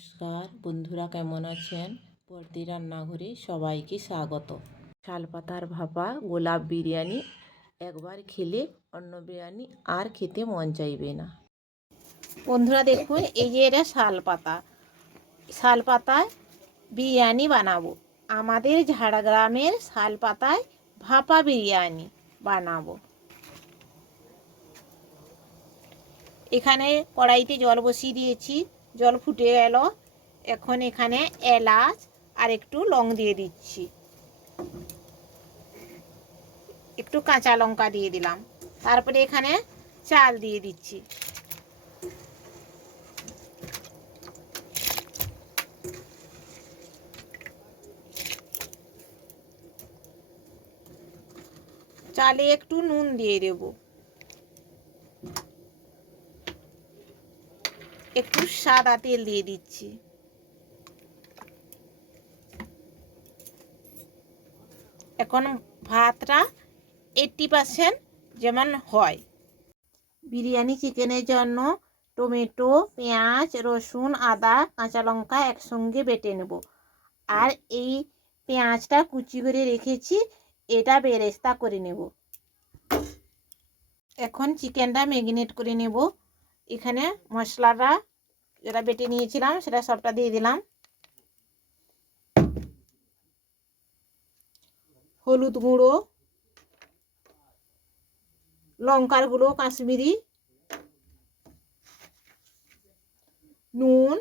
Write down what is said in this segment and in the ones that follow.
নমস্কার, বন্ধুরা কেমন আছেন? পর্দি রান্নাঘরে সবাইকে স্বাগত। শালপাতার ভাপা, গোলাপ বিরিয়ানি একবার খেলে অন্য বিরিয়ানি আর খেতে মন চাইবে না। বন্ধুরা দেখুন, এই যে পাতা শাল পাতায় বিরিয়ানি বানাবো। আমাদের ঝাড়গ্রামের শাল পাতায় ভাপা বিরিয়ানি বানাবো। এখানে কড়াইতে জল বসিয়ে দিয়েছি। জল ফুটে গেল এখন এখানে এলাচ আর একটু লং দিয়ে দিচ্ছি। একটু কাঁচা লঙ্কা দিয়ে দিলাম। তারপরে এখানে চাল দিয়ে দিচ্ছি। চালে একটু নুন দিয়ে দেব। একটু সাদা তেল দিয়ে দিচ্ছি। এখন ভাতটা এইটটি পার্সেন্ট যেমন হয়। বিরিয়ানি, চিকেনের জন্য টমেটো, পেঁয়াজ, রসুন, আদা, কাঁচা লঙ্কা একসঙ্গে বেটে নেব। আর এই পেঁয়াজটা কুচি করে রেখেছি, এটা বেরেস্তা করে নেব। এখন চিকেনটা ম্যাগিনেট করে নেব। এখানে মশলাটা যেটা বেটে নিয়েছিলাম সেটা সবটা দিয়ে দিলাম। হলুদ গুঁড়ো লঙ্কার গুঁড়ো কাশ্মীরি নুন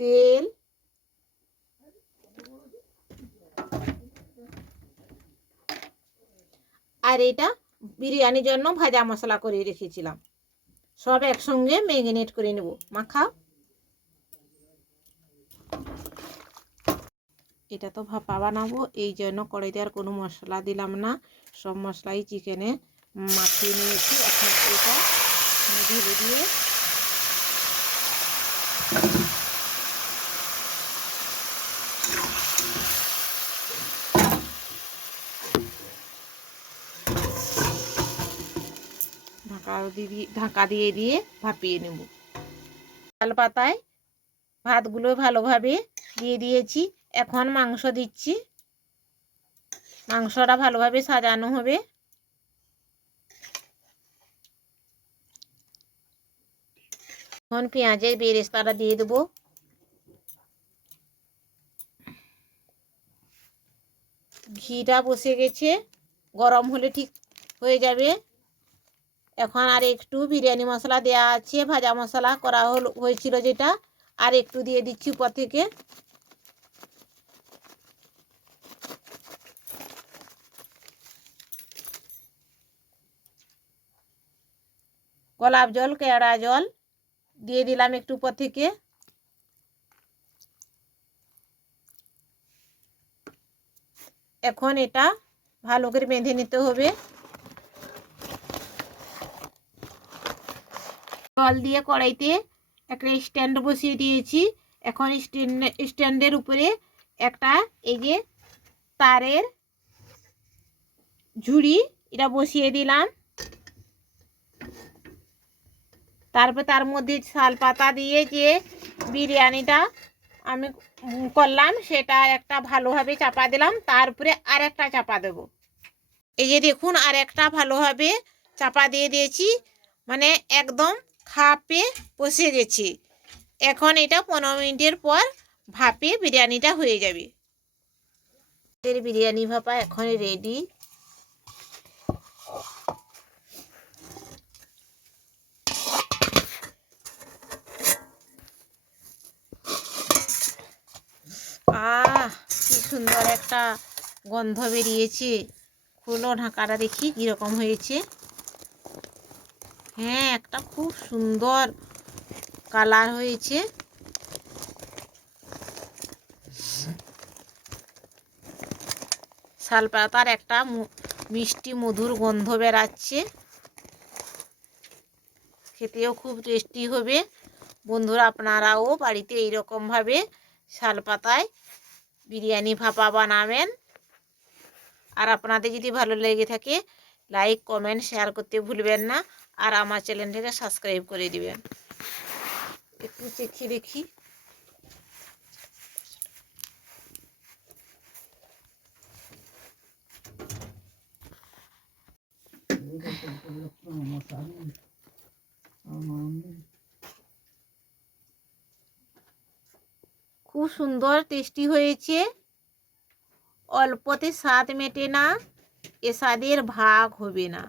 তেল আর এটা বিরিয়ানির জন্য ভাজা মশলা করে রেখেছিলাম। সব একসঙ্গে ম্যাগিনেট করে নেব। মাখাও। এটা তো ভাপা বানাবো, এই জন্য কড়াইতে আর কোনো মশলা দিলাম না। সব মশলাই চিকেনে মাখিয়ে নিয়েছি। এখন এটা ঢেলে দিয়ে ঢাকা দিয়ে ঢাকা দিয়ে দিয়ে ভাপিয়ে নেব। লাল পাতায় ভাতগুলো ভালোভাবে দিয়ে দিয়েছি। এখন মাংস দিচ্ছি। মাংসটা ভালোভাবে সাজানো হবে। এখন পেঁয়াজের বেরেস্তাটা দিয়ে দেবো। ঘিটা বসে গেছে। গরম হলে ঠিক হয়ে যাবে। এখন আর একটু বিরিয়ানি মশলা দেওয়া আছে, ভাজা মশলা করা হল, হয়েছিল যেটা। আর একটু দিয়ে দিচ্ছি উপর থেকে। গোলাপ জল, কেওড়া জল দিয়ে দিলাম একটু উপর থেকে। এখন এটা ভালো করে বেঁধে নিতে হবে। জল দিয়ে কড়াইতে একটা স্ট্যান্ড বসিয়ে দিয়েছি। এখন স্ট্যান্ড, স্ট্যান্ডের উপরে একটা এই যে তারের ঝুড়ি, এটা বসিয়ে দিলাম। তারপর তার মধ্যে শাল পাতা দিয়ে যে বিরিয়ানিটা আমি করলাম, সেটা একটা ভালোভাবে চাপা দিলাম। তারপরে আর একটা চাপা দেব। এই যে দেখুন, আর একটা ভালোভাবে চাপা দিয়ে দিয়েছি। মানে একদম খাপে বসে গেছি এখন এটা পনেরো মিনিটের পর ভাপে বিরিয়ানিটা হয়ে যাবে। বিরিয়ানি ভাপা এখন রেডি আহ, কি সুন্দর একটা গন্ধ বেরিয়েছে। খুলো ঢাকাটা দেখি কীরকম হয়েছে। হ্যাঁ একটা খুব সুন্দর কালার হয়েছে। শালপাতার একটা মিষ্টি মধুর গন্ধ বেরাচ্ছে খেতেও খুব টেস্টি হবে। বন্ধুরা, আপনারাও বাড়িতে এইরকমভাবে শালপাতায় বিরিয়ানি ভাপা বানাবেন। আর আপনাদের যদি ভালো লেগে থাকে, লাইক, কমেন্ট, শেয়ার করতে ভুলবেন না। আর আমার চ্যানেলটাকে সাবস্ক্রাইব করে দিবেন। একটু চেখে দেখি। খুব সুন্দর টেস্টি হয়েছে। অল্পতে স্বাদ মেটে না, এ স্বাদের ভাগ হবে না।